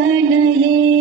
ಕಣಯೇ